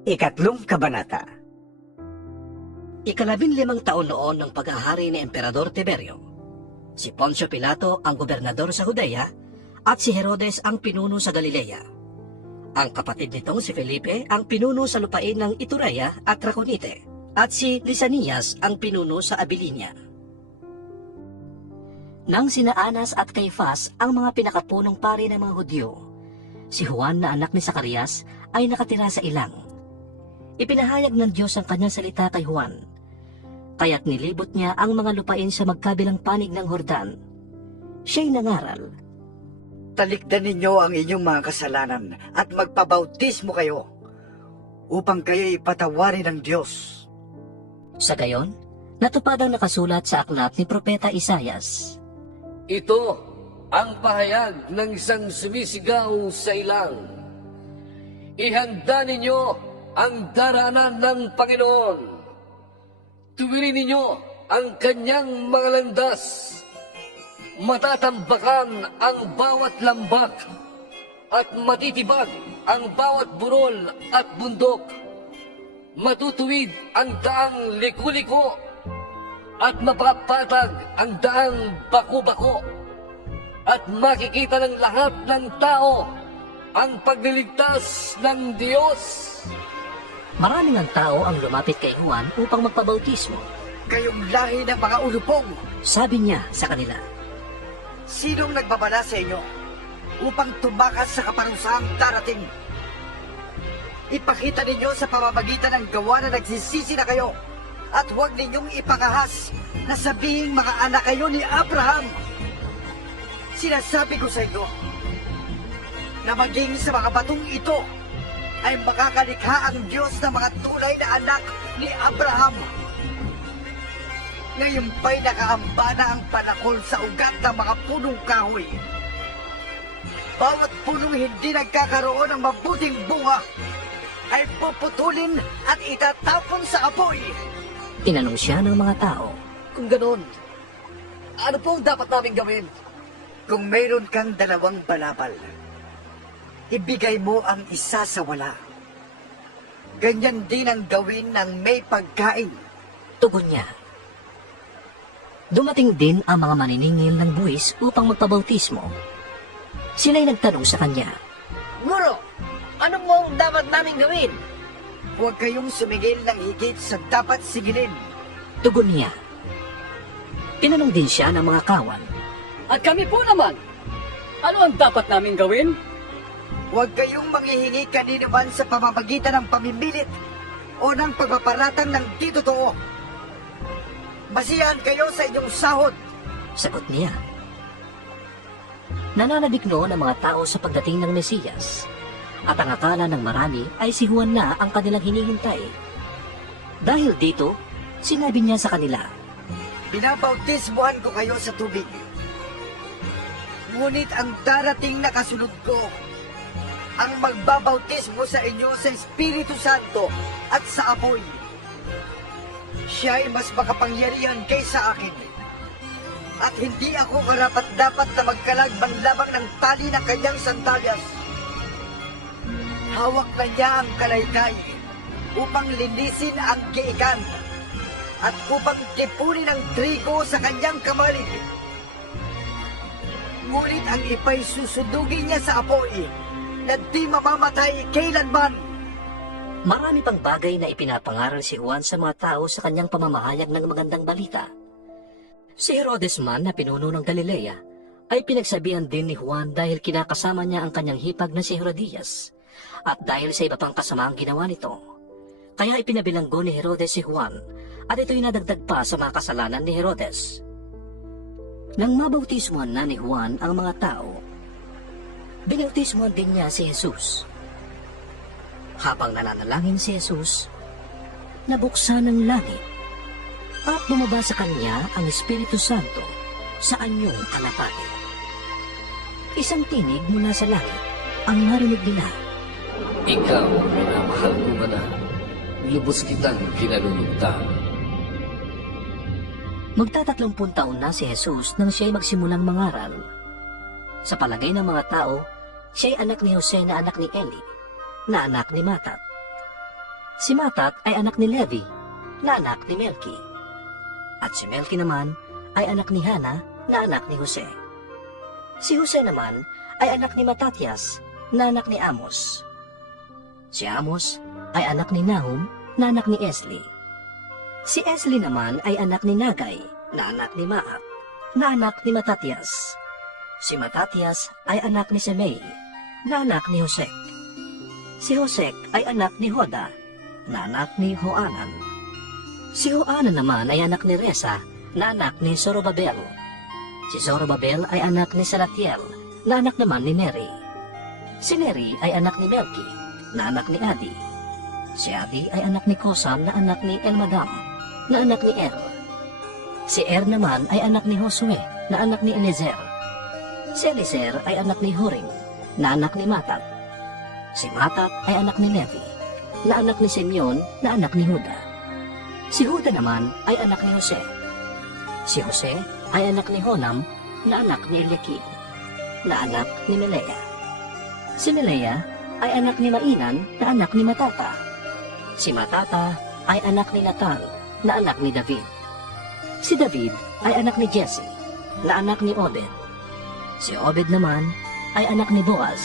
Ikatlong Kabanata. 15 taon noon ng paghahari ni Emperador Tiberio. Si Poncio Pilato ang gobernador sa Judea at si Herodes ang pinuno sa Galilea. Ang kapatid nitong si Felipe ang pinuno sa lupain ng Iturea at Traconite at si Lisanias ang pinuno sa Abilinia. Nang sina Anas at Caifás ang mga pinakapunong pari ng mga Hudyo, si Juan na anak ni Zacarias ay nakatira sa ilang. Ipinahayag ng Diyos ang kanyang salita kay Juan, kaya't nilibot niya ang mga lupain sa magkabilang panig ng Jordan. Siya'y nangaral, Talikdan ninyo ang inyong mga kasalanan at magpabautismo kayo upang kayo'y patawarin ng Diyos. Sa gayon, natupad ang nakasulat sa aklat ni Propeta Isayas. Ito ang pahayag ng isang sumisigaw sa ilang. Ihanda ninyo ang daraanan ng Panginoon. Tuwirin ninyo ang kanyang mga landas. Matatambakan ang bawat lambak at matitibag ang bawat burol at bundok. Matutuwid ang daang liku-liko at mapapatag ang daang baku-bako. At makikita ng lahat ng tao ang pagliligtas ng Diyos. Maraming ang tao ang lumapit kay Juan upang magpabautismo. Kayong lahi ng mga ulupong, Sabi niya sa kanila, sinong nagbabala sa inyo upang tumakas sa kaparusahang darating? Ipakita ninyo sa pamamagitan ng gawa na nagsisisi na kayo at huwag ninyong ipangahas na sabihing mga anak kayo ni Abraham. Sinasabi ko sa inyo na maging sa mga batong ito ay makakalikha ang Diyos ng mga tunay na anak ni Abraham. Ngayon pa'y nakaamba na ang panakol sa ugat ng mga punong kahoy. Bawat punong hindi nagkakaroon ng mabuting bunga ay puputulin at itatapon sa apoy. tinanong siya ng mga tao. Kung ganon, ano pong dapat namin gawin? Kung mayroon kang 2 balabal, ibigay mo ang isa sa wala. Ganyan din ang gawin ng may pagkain. Tugon niya. Dumating din ang mga maniningil ng buwis upang magpabautismo. Sila'y nagtanong sa kanya, Guro, ano mo ang dapat namin gawin? Huwag kayong sumigil ng higit sa dapat sigilin. Tugon niya. Tinanong din siya ng mga kawan. At kami po naman, ano ang dapat namin gawin? Huwag kayong manghihingi kanino man sa pamamagitan ng pamimilit o ng pagpaparatang ng di totoo. Basihan kayo sa inyong sahod. Sagot niya. Nananabik noon ang mga tao sa pagdating ng Mesiyas, at ang akala ng marami ay si Juan na ang kanilang hinihintay. Dahil dito, sinabi niya sa kanila, Binabautismuhan ko kayo sa tubig. Ngunit ang darating na kasunod ko, ang magbabautismo sa inyo sa Espiritu Santo at sa apoy. Siya ay mas makapangyarihan kaysa akin. At hindi ako karapat-dapat na magkalag manlabang ng tali ng kanyang sandalyas. Hawak na niya ang kalaykay upang linisin ang giikan at upang tipunin ang trigo sa kanyang kamalig. Ngunit ang ipay susudugin niya sa apoy na di mamamatay kailanman. marami pang bagay na ipinapangaral si Juan sa mga tao sa kanyang pamamahayag ng magandang balita. Si Herodes man na pinuno ng Galilea ay pinagsabihan din ni Juan dahil kinakasama niya ang kanyang hipag na si Herodias at dahil sa iba pang kasamaang ginawa nito. Kaya ipinabilanggo ni Herodes si Juan at ito'y nadagdag pa sa mga kasalanan ni Herodes. Nang mabautismuhan na ni Juan ang mga tao, binautismuhan din niya si Jesus. Habang nananalangin si Jesus, nabuksan ang langit at bumaba sa kanya ang Espiritu Santo sa anyong kalapati. Isang tinig mula sa langit ang narinig nila. Ikaw, minamahal ko ba na? Lubos kitang kinalulugtan. Magta-30 taon na si Jesus nang siya'y magsimulang mangaral. Sa palagay ng mga tao, siya'y anak ni Jose na anak ni Eli, na anak ni Matat. Si Matat ay anak ni Levi, na anak ni Melki. At si Melki naman ay anak ni Hana, na anak ni Jose. Si Jose naman ay anak ni Matatias, na anak ni Amos. Si Amos ay anak ni Nahum, na anak ni Esli. Si Esli naman ay anak ni Nagay, na anak ni Maat, na anak ni Matatias. Si Matatias ay anak ni Semei, na anak ni Hosek. Si Hosek ay anak ni Hoda, na anak ni Hoanan. Si Hoanan naman ay anak ni Resa, na anak ni Zorobabel. Si Zorobabel ay anak ni Salatiel, na anak naman ni Neri. Si Neri ay anak ni Melki, na anak ni Adi. Si Adi ay anak ni Kosam, na anak ni Elmadam, na anak ni Er. Si Er naman ay anak ni Josue, na anak ni Eliezer. Si Eliezer ay anak ni Horim, na anak ni Matat. Si Matat ay anak ni Levi, na anak ni Simeon, na anak ni Huda. Si Huda naman ay anak ni Jose. Si Jose ay anak ni Honam, na anak ni Eliakim, na anak ni Melea. Si Melea ay anak ni Mainan, na anak ni Matata. Si Matata ay anak ni Natan, na anak ni David. Si David ay anak ni Jesse, na anak ni Obed. Si Obed naman ay anak ni Boaz.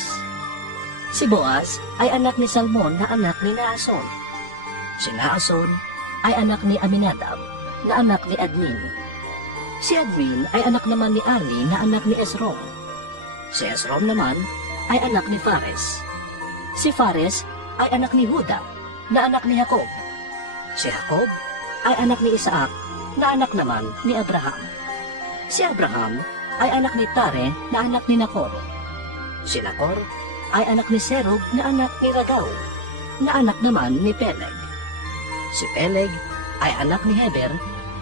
Si Boaz ay anak ni Salmon, na anak ni Naason. Si Naason ay anak ni Aminadab, na anak ni Admin. Si Admin ay anak naman ni Arni, na anak ni Esrom. Si Esrom naman ay anak ni Fares. Si Fares ay anak ni Huda, na anak ni Jacob. Si Jacob ay anak ni Isaac, na anak naman ni Abraham. Si Abraham ay anak ni Tare, na anak ni Nakor. Si Nakor ay anak ni Serug, na anak ni Ragau, na anak naman ni Peleg. Si Peleg ay anak ni Heber,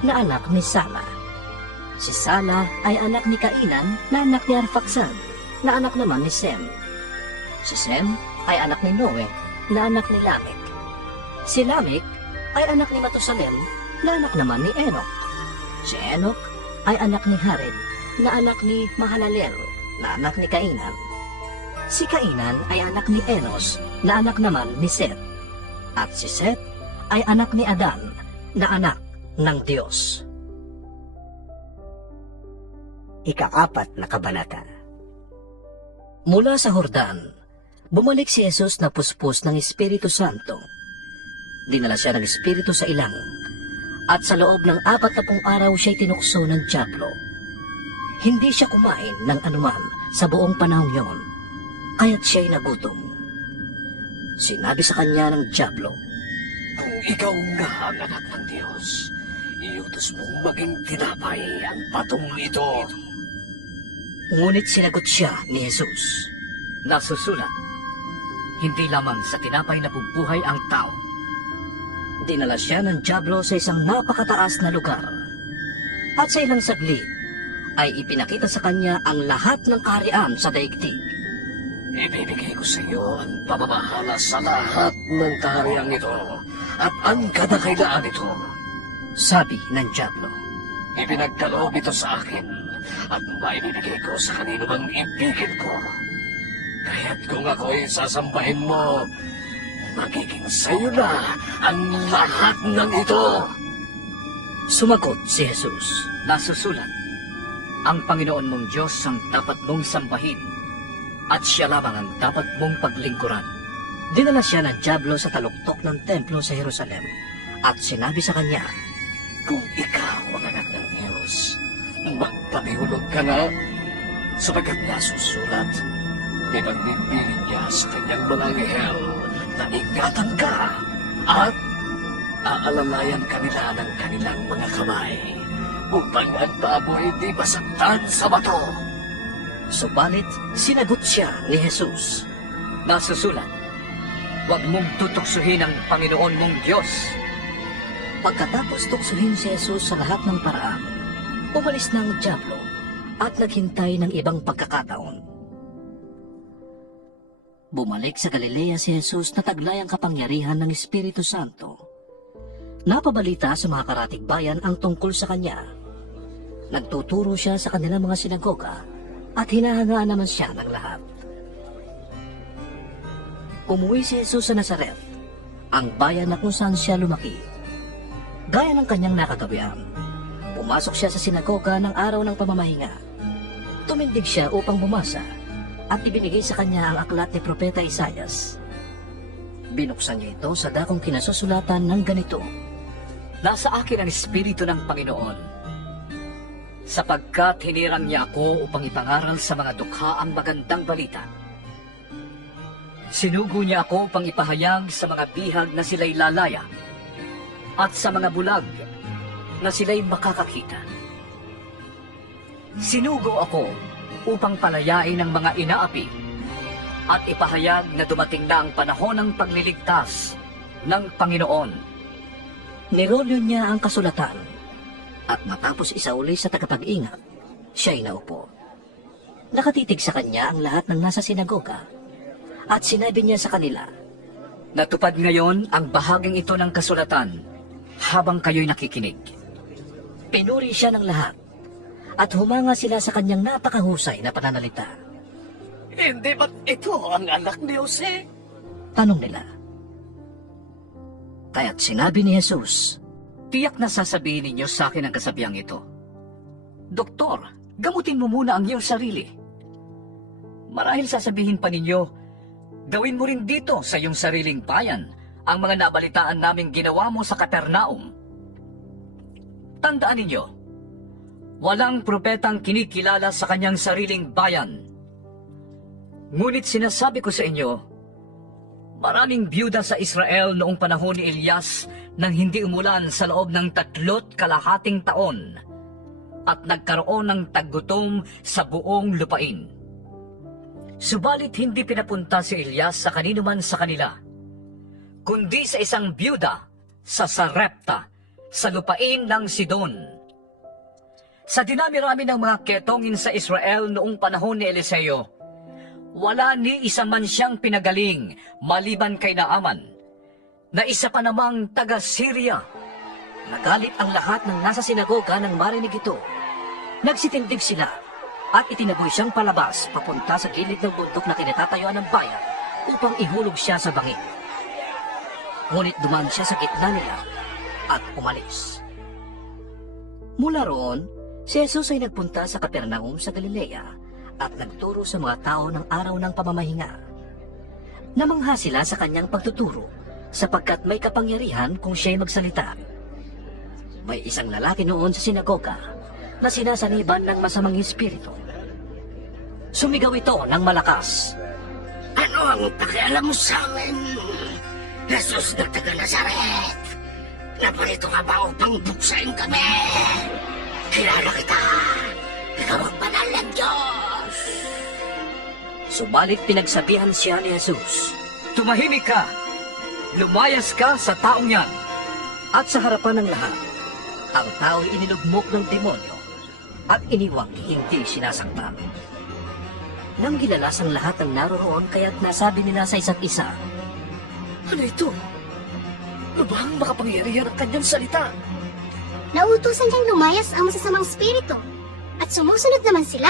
na anak ni Sala. Si Sala ay anak ni Kainan, na anak ni Arphaxad, na anak naman ni Sem. Si Sem ay anak ni Noe, na anak ni Lamek. Si Lamek ay anak ni Matusalem, na anak naman ni Enoch. Si Enoch ay anak ni Hared, na anak ni Mahalalel, na anak ni Kainan. Si Kainan ay anak ni Enos, na anak naman ni Seth. At si Seth ay anak ni Adan, na anak ng Diyos. Ika-4 na kabanata. Mula sa Jordan, bumalik si Jesus na puspos ng Espiritu Santo. Dinala siya ng Espiritu sa ilang, at sa loob ng 40 araw siya'y tinukso ng dyablo. Hindi siya kumain ng anuman sa buong panahon yon, kaya't siya'y nagutom. Sinabi sa kanya ng dyablo, Kung ikaw nga ang anak ng Diyos, iutos mong maging tinapay ang patong ito. ngunit sinagot siya ni Jesus, Nasusulat, hindi lamang sa tinapay na bubuhay ang tao. dinala siya ng dyablo sa isang napakataas na lugar. At sa ilang saglit, ay ipinakita sa kanya ang lahat ng kaharian sa daigdig. Ibibigay ko sa iyo ang pamamahala sa lahat ng kahariang ito at ang kadakailaan ito. Sabi ng dyablo, Ipinagkaloob ito sa akin at maibibigay ko sa kanino mang ibigin ko. Kaya't kung ako'y sasambahin mo, magiging sa'yo na ang lahat ng ito. sumagot si Jesus, Nasusulat, ang Panginoon mong Diyos ang dapat mong sambahin at siya lamang ang dapat mong paglingkuran. dinala siya ng dyablo sa taluktok ng templo sa Jerusalem at sinabi sa kanya, Kung ikaw ang anak ng Diyos, magpahulog ka na, sapagkat nasusulat, ipagbibilin niya sa kanyang mga anghel na ingatan ka at aalalayan kanila ng kanilang mga kamay upang ang baboy di masaktan sa bato. subalit sinagot siya ni Jesus, Nasusulat, huwag mong tutuksuhin ang Panginoon mong Diyos. Pagkatapos tuksuhin si Jesus sa lahat ng paraan, umalis na ang dyablo at naghintay ng ibang pagkakataon. Bumalik sa Galilea si Jesus na taglay ang kapangyarihan ng Espiritu Santo. Napabalita sa mga karatig bayan ang tungkol sa kanya. Nagtuturo siya sa kanilang mga sinagoga at hinahangaan naman siya ng lahat. Umuwi si Jesus sa Nazaret ang bayan na kung saan siya lumaki. Gaya ng kanyang nakagawian, pumasok siya sa sinagoga ng araw ng pamamahinga. Tumindig siya upang bumasa at ibinigay sa kanya ang aklat ni Propeta Isaias. Binuksan niya ito sa dakong kinasusulatan ng ganito: Nasa akin ang Espiritu ng Panginoon, sapagkat hinirang niya ako upang ipangaral sa mga dukha ang magandang balita. Sinugo niya ako upang ipahayag sa mga bihag na sila'y lalaya, at sa mga bulag na sila'y makakakita. Sinugo ako upang palayain ang mga inaapi, at ipahayag na dumating na ang panahon ng pagliligtas ng Panginoon. Nirolyo niya ang kasulatan at matapos isauli sa tagapag-ingat, siya'y naupo. Nakatitig sa kanya ang lahat ng nasa sinagoga at sinabi niya sa kanila, Natupad ngayon ang bahaging ito ng kasulatan habang kayo'y nakikinig. pinuri siya ng lahat at humanga sila sa kanyang napakahusay na pananalita. Hindi ba't ito ang anak ni Jose? Tanong nila. Kaya't sinabi ni Jesus, Tiyak na sasabihin ninyo sa akin ang kasabihang ito. Doktor, gamutin mo muna ang iyong sarili. Marahil sasabihin pa ninyo, gawin mo rin dito sa iyong sariling bayan ang mga nabalitaan naming ginawa mo sa Kapernaum. Tandaan ninyo, walang propetang kinikilala sa kanyang sariling bayan. Ngunit sinasabi ko sa inyo, maraming byuda sa Israel noong panahon ni Elias nang hindi umulan sa loob ng 3 kalahating taon at nagkaroon ng taggutom sa buong lupain. Subalit hindi pinapunta si Elias sa kanino man sa kanila, kundi sa isang byuda sa Sarepta, sa lupain ng Sidon. Sa dinami-rami ng mga ketongin sa Israel noong panahon ni Eliseo, wala ni isa man siyang pinagaling maliban kay Naaman, na isa pa namang taga-Syria. nagalit ang lahat ng nasa sinagoga nang marinig ito. Nagsitindig sila at itinaboy siyang palabas papunta sa gilid ng bundok na kinatatayuan ng bayan upang ihulog siya sa bangin. Ngunit dumaan siya sa gitna nila at umalis. Mula roon, si Jesus ay nagpunta sa Kapernaum sa Galilea at nagturo sa mga tao ng araw ng pamamahinga. Namangha sila sa kanyang pagtuturo sapagkat may kapangyarihan kung siya'y magsalita. May isang lalaki noon sa sinagoga na sinasaniban ng masamang espiritu. Sumigaw ito ng malakas. Ano ang pakialam mo sa amin? Jesus na taga Nazaret! Naparito ka ba upang buksain kami? Kilala kita! Ikaw ang banal ng Diyos! Subalit pinagsabihan siya ni Jesus. Tumahimik ka! Lumayas ka sa taong yan! At sa harapan ng lahat, ang tao'y inilugmok ng demonyo at iniwang hindi sinasaktan. Nang gilalas ang lahat ng naroroon kaya't nasabi nila sa isa't isa, Ano ito? Lubhang makapangyarihan ang kanyang salita. Nauutusan niyang lumayas ang masasamang spirito at sumusunod naman sila.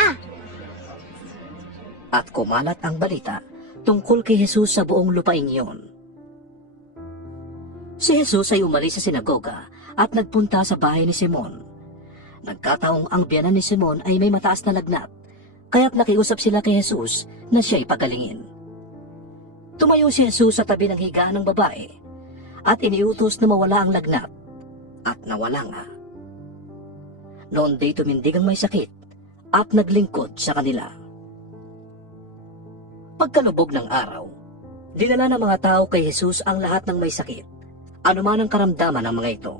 at kumalat ang balita tungkol kay Jesus sa buong lupain iyon. Si Jesus ay umalis sa sinagoga at nagpunta sa bahay ni Simon. Nagkataong ang biyanan ni Simon ay may mataas na lagnat, kaya't nakiusap sila kay Jesus na siya'y pagalingin. Tumayo si Jesus sa tabi ng higaan ng babae at iniutos na mawala ang lagnat, at nawala nga. Noon day tumindig ang may sakit at naglingkod sa kanila. Pagkalubog ng araw, dinala ng mga tao kay Jesus ang lahat ng may sakit, anuman ang karamdaman ng mga ito.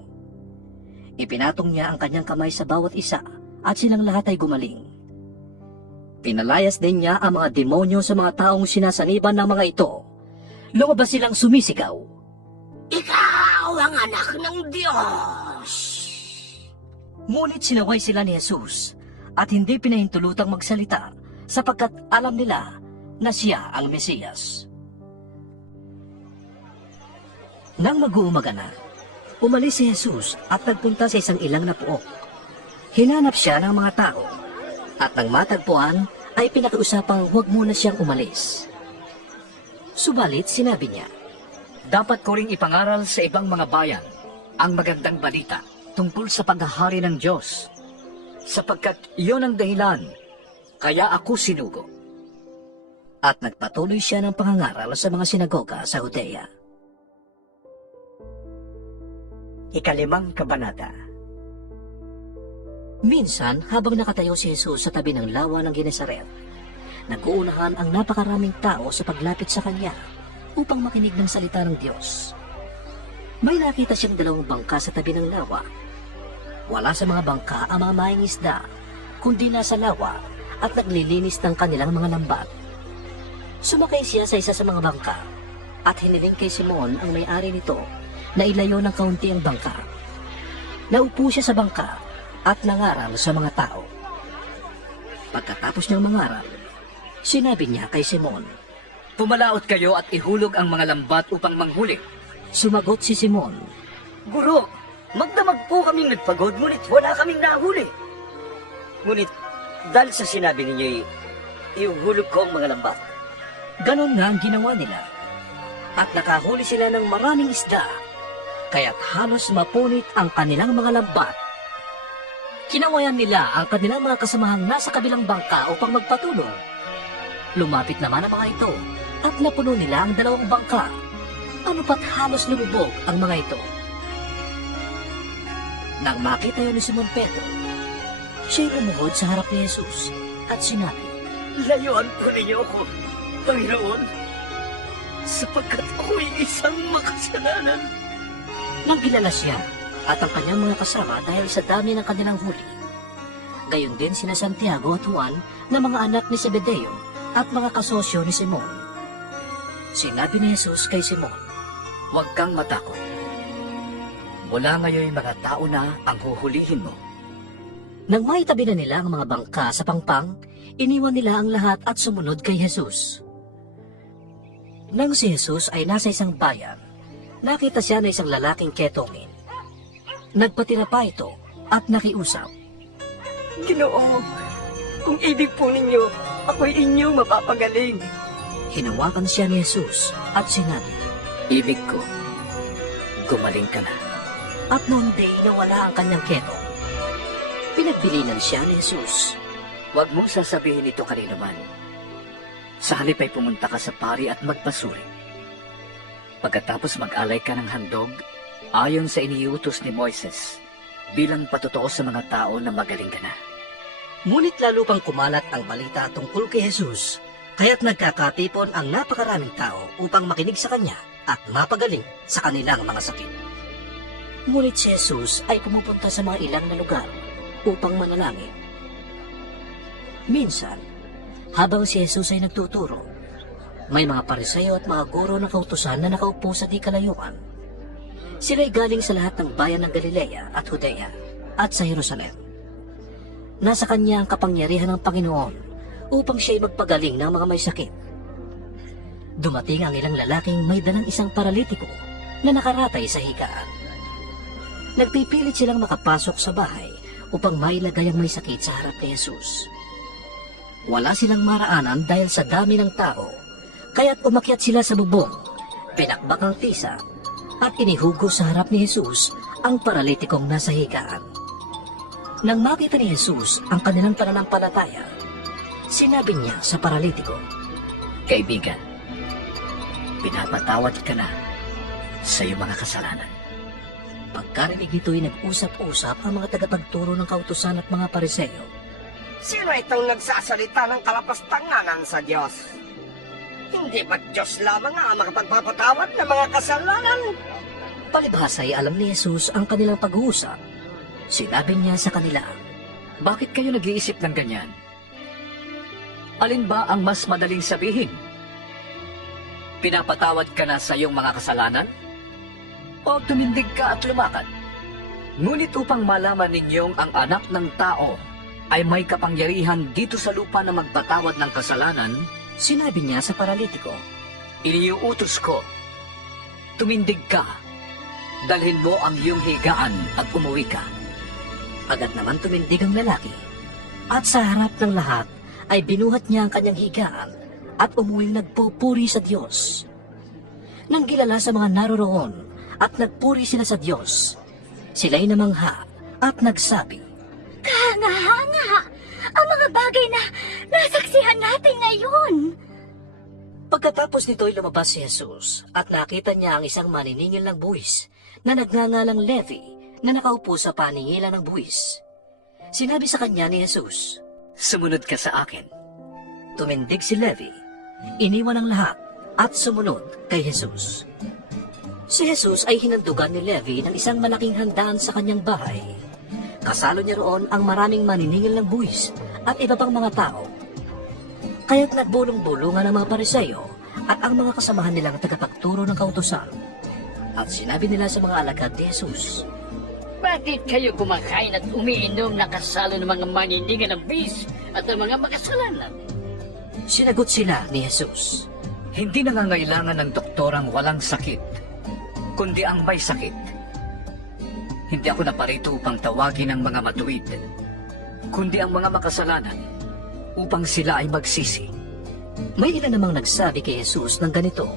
Ipinatong niya ang kanyang kamay sa bawat isa at silang lahat ay gumaling. Pinalayas din niya ang mga demonyo sa mga taong sinasaniban ng mga ito. Lumabas silang sumisigaw. Ikaw ang anak ng Diyos! Ngunit sinaway sila ni Jesus at hindi pinahintulutang magsalita sapagkat alam nila na siya ang Mesiyas. Nang mag-uumaga na, umalis si Jesus at nagpunta sa isang ilang na puok. Hinanap siya ng mga tao at nang matagpuan ay pinakiusapang huwag muna siyang umalis. Subalit sinabi niya, Dapat ko ring ipangaral sa ibang mga bayan ang magandang balita tungkol sa paghahari ng Diyos, sapagkat iyon ang dahilan kaya ako sinugo. At nagpatuloy siya ng pangangaral sa mga sinagoga sa Judea. 5 kabanata. Minsan, habang nakatayo si Jesus sa tabi ng lawa ng Genesaret, nag-uunahan ang napakaraming tao sa paglapit sa kanya upang makinig ng salita ng Diyos. May nakita siyang 2 bangka sa tabi ng lawa. Wala sa mga bangka ang mga maing isda, kundi nasa lawa at naglilinis ng kanilang mga lambat. Sumakay siya sa isa sa mga bangka at hiniling kay Simon ang may-ari nito na ilayo ng kaunti ang bangka. Naupo siya sa bangka at nangaral sa mga tao. Pagkatapos niyang mangaral, sinabi niya kay Simon. Pumalaot kayo at ihulog ang mga lambat upang manghuli. Sumagot si Simon. Guro, magdamag po kaming nagpagod, ngunit wala kaming nahuli. Ngunit, dahil sa sinabi ninyo'y iuhulog ko ang mga lambat. Ganon nga ang ginawa nila. At nakahuli sila ng maraming isda, kaya't halos mapunit ang kanilang mga lambat. Kinawayan nila ang kanilang mga kasamahang nasa kabilang bangka upang magpatulong. Lumapit naman ang mga ito at napuno nila ang 2 bangka. Ano pat halos lumubog ang mga ito. Nang makita yun ni Simon Pedro, siya'y lumuhod sa harap ni Jesus at sinabi, Layuan po ninyo ako, Panginoon, sapagkat ako'y isang makasalanan. Nang kilala siya at ang kanyang mga kasama dahil sa dami ng kanilang huli. Gayon din sina Santiago at Juan na mga anak ni Zebedeo at mga kasosyo ni Simon. Sinabi ni Jesus kay Simon, Huwag kang matakot. Mula ngayon mga tao na ang huhulihin mo. nang maitabi na nila ang mga bangka sa pangpang, iniwan nila ang lahat at sumunod kay Jesus. Nang si Jesus ay nasa isang bayan, nakita siya na isang lalaking ketongin. Nagpatira pa ito at nakiusap. Ginoo, kung ibig po ninyo, ako'y inyong mapapagaling. Hinawakan siya ni Jesus at sinabi, Ibig ko, gumaling ka na. at noon day nawala ang kanyang ketong. Pinagbilinan siya ni Jesus. Huwag mong sasabihin ito kanino man. Sa halip ay pumunta ka sa pari at magpasuri. Pagkatapos mag-alay ka ng handog, ayon sa iniutos ni Moises, bilang patotoo sa mga tao na magaling ka na. Ngunit lalo pang kumalat ang balita tungkol kay Jesus, kaya't nagkakatipon ang napakaraming tao upang makinig sa kanya at mapagaling sa kanilang mga sakit. Ngunit si Jesus ay pumupunta sa mga ilang na lugar upang manalangin. Minsan, habang si Jesus ay nagtuturo, may mga pariseo at mga guro ng kautusan na nakaupo sa di kalayuan. Sila'y galing sa lahat ng bayan ng Galilea at Judea at sa Jerusalem. Nasa kanya ang kapangyarihan ng Panginoon upang siya'y magpagaling ng mga may sakit. Dumating ang ilang lalaking may dalang isang paralitiko na nakaratay sa higaan. Nagpipilit silang makapasok sa bahay upang mailagay ang may sakit sa harap ni Jesus. Wala silang maraanan dahil sa dami ng tao, kaya't umakyat sila sa bubong, pinakbak ang tisa, at inihugo sa harap ni Jesus ang paralitikong nasa higaan. Nang makita ni Jesus ang kanilang pananampalataya, sinabi niya sa paralitiko, Kaibigan, pinapatawad ka na sa iyong mga kasalanan. Pagkarinig nito'y nag-usap-usap ang mga tagapagturo ng kautusan at mga pariseo. Sino itong nagsasalita ng kalapastanganan sa Diyos? Hindi ba Diyos lamang ang makapagpapatawad ng mga kasalanan? Palibhasa ay alam ni Jesus ang kanilang pag-uusap. Sinabi niya sa kanila, Bakit kayo nag-iisip ng ganyan? Alin ba ang mas madaling sabihin? Pinapatawad ka na sa iyong mga kasalanan? O tumindig ka at lumakad? Ngunit upang malaman ninyong ang anak ng tao ay may kapangyarihan dito sa lupa na magpatawad ng kasalanan, sinabi niya sa paralitiko, iniuutos ko, tumindig ka, dalhin mo ang iyong higaan at umuwi ka. Agad naman tumindig ang lalaki, at sa harap ng lahat ay binuhat niya ang kanyang higaan at umuwing nagpupuri sa Diyos. nang gilala sa mga naroroon at nagpuri sila sa Diyos. Sila'y namangha at nagsabi, Kahanga-hanga! Ang mga bagay na nasaksihan natin ngayon! Pagkatapos nito'y lumabas si Jesus at nakita niya ang isang maniningil ng buwis na nagngangalang Levi na nakaupo sa paningilan ng buwis. Sinabi sa kanya ni Jesus, Sumunod ka sa akin. tumindig si Levi, iniwan ang lahat at sumunod kay Jesus. Si Jesus ay hinandugan ni Levi ng isang malaking handaan sa kanyang bahay. Kasalo niya roon ang maraming maniningil ng buwis at iba pang mga tao. Kaya't nagbulong-bulungan ang mga Pariseo at ang mga kasamahan nilang tagapagturo ng kautusan. At sinabi nila sa mga alagad ni Jesus, Bakit kayo kumakain at umiinom na kasalo ng mga maniningil ng bis at ng mga makasalanan? sinagot sila ni Jesus, Hindi nangangailangan ng doktor ang walang sakit, kundi ang may sakit. Hindi ako naparito upang tawagin ang mga matuwid, kundi ang mga makasalanan, upang sila ay magsisi. May ilan namang nagsabi kay Jesus ng ganito,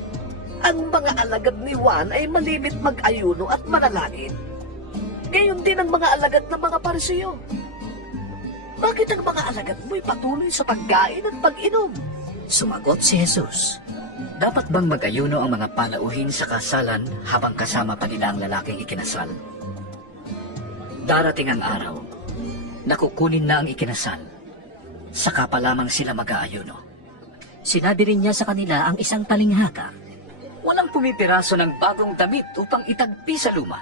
Ang mga alagad ni Juan ay malimit mag-ayuno at manalangin. Gayon din ang mga alagad ng mga Pariseo. Bakit ang mga alagad mo'y patuloy sa pagkain at pag-inom? Sumagot si Jesus, Dapat bang mag-ayuno ang mga palauhin sa kasalan habang kasama pa nila ang lalaking ikinasal? Darating ang araw, nakukunin na ang ikinasal, saka pa lamang sila mag-aayuno. Sinabi rin niya sa kanila ang isang talinghaka. Walang pumipiraso ng bagong damit upang itagpi sa luma.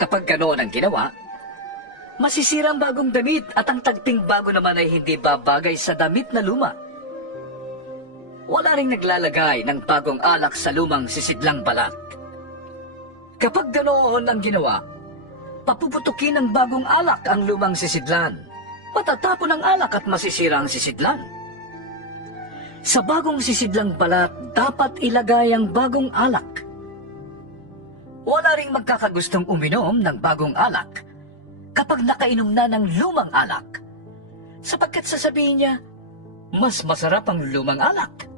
Kapag ganoon ang ginawa, masisira ang bagong damit at ang tagping bago naman ay hindi babagay sa damit na luma. Wala ring naglalagay ng bagong alak sa lumang sisidlang balat. Kapag ganoon ang ginawa, papuputukin ng bagong alak ang lumang sisidlan. Matatapon ang alak at masisira ang sisidlan. Sa bagong sisidlang balat, dapat ilagay ang bagong alak. Wala ring magkakagustong uminom ng bagong alak kapag nakainom na ng lumang alak, sapagkat sasabihin niya, mas masarap ang lumang alak.